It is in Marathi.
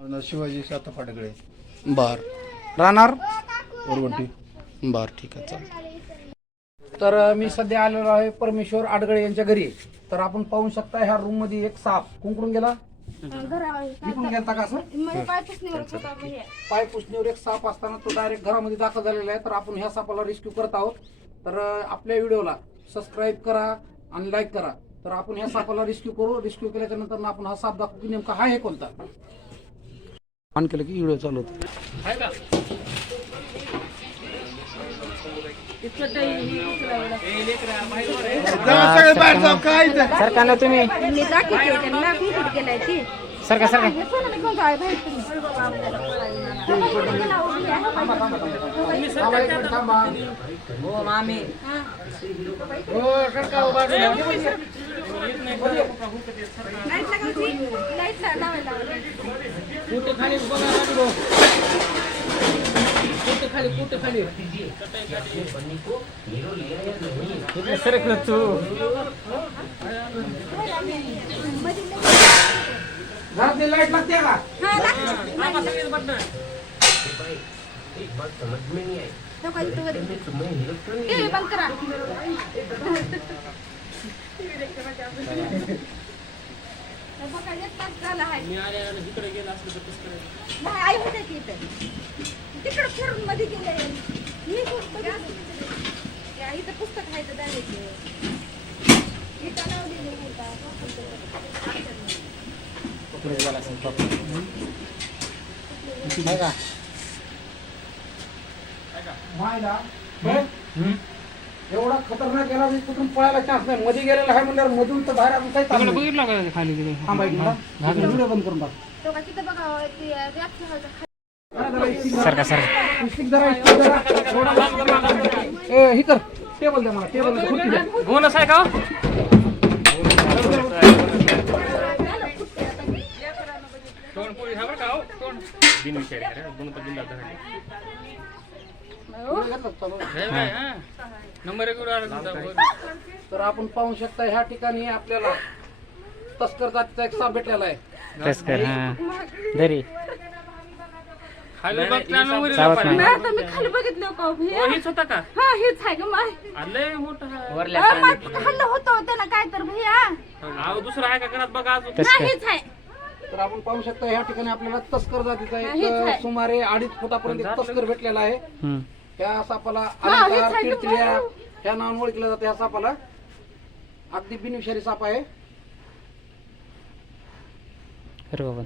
शिवाजी साता पाटकडे. बर राहणार वरवंटी. बर ठीक आहे चालेल. तर मी सध्या आलेलो आहे परमेश्वर आडगळे यांच्या घरी. तर आपण पाहू शकता ह्या रूम मध्ये एक साप कुंकडून गेला, इकडून गेलता का? असं पाय पुसणीवर एक साप असताना तो डायरेक्ट घरामध्ये दाखल झालेला आहे. तर आपण ह्या सापाला रेस्क्यू करत आहोत. तर आपल्या व्हिडिओला सबस्क्राईब करा आणि लाईक करा. तर आपण ह्या सापाला रेस्क्यू करू. रेस्क्यू केल्याच्या नंतर आपण हा साप दाखवू की नेमका हा आहे कोणता. ऑन केलं की व्हिडिओ चालू होतो. सरकारला तुम्ही सरका सरका हो मामी लाईट लागते का? तिकडे फिरून मध्ये गेले इथं पुस्तक आहे तर द्यायचे इथं नाव दिले एवढा खतरनाक गेला कुठून पळायला चान्स नाही. मध्ये गेलेला आहे म्हणल्यावर मधून तर बाहेर आपण काही व्हिडिओ बंद करून टाक. तिथं बघा सरका सरका ही कर टेबल द्या मला. टेबल गोनस आहे का? तर आपण पाहू शकता ह्या ठिकाणी आपल्याला तस्कर जातीचा एक साप भेटलेला आहे. तस्कर हा दरी मी खाली बघितलं का? हा हेच आहे का? हल्लं होतं त्याला काय तर भैया दुसरं आहे का घरात बघा अजून. हेच आहे. तर आपण पाहू शकता ह्या ठिकाणी आपल्याला तस्कर जातीचा एक सुमारे 2.5 फुटापर्यंत एक तस्कर भेटलेला आहे. ह्या सापाला अलंकार किरकिऱ्या ह्या नावाने ओळखलं जातं. ह्या सापाला अगदी बिनविषारी साप आहे. बरोबर.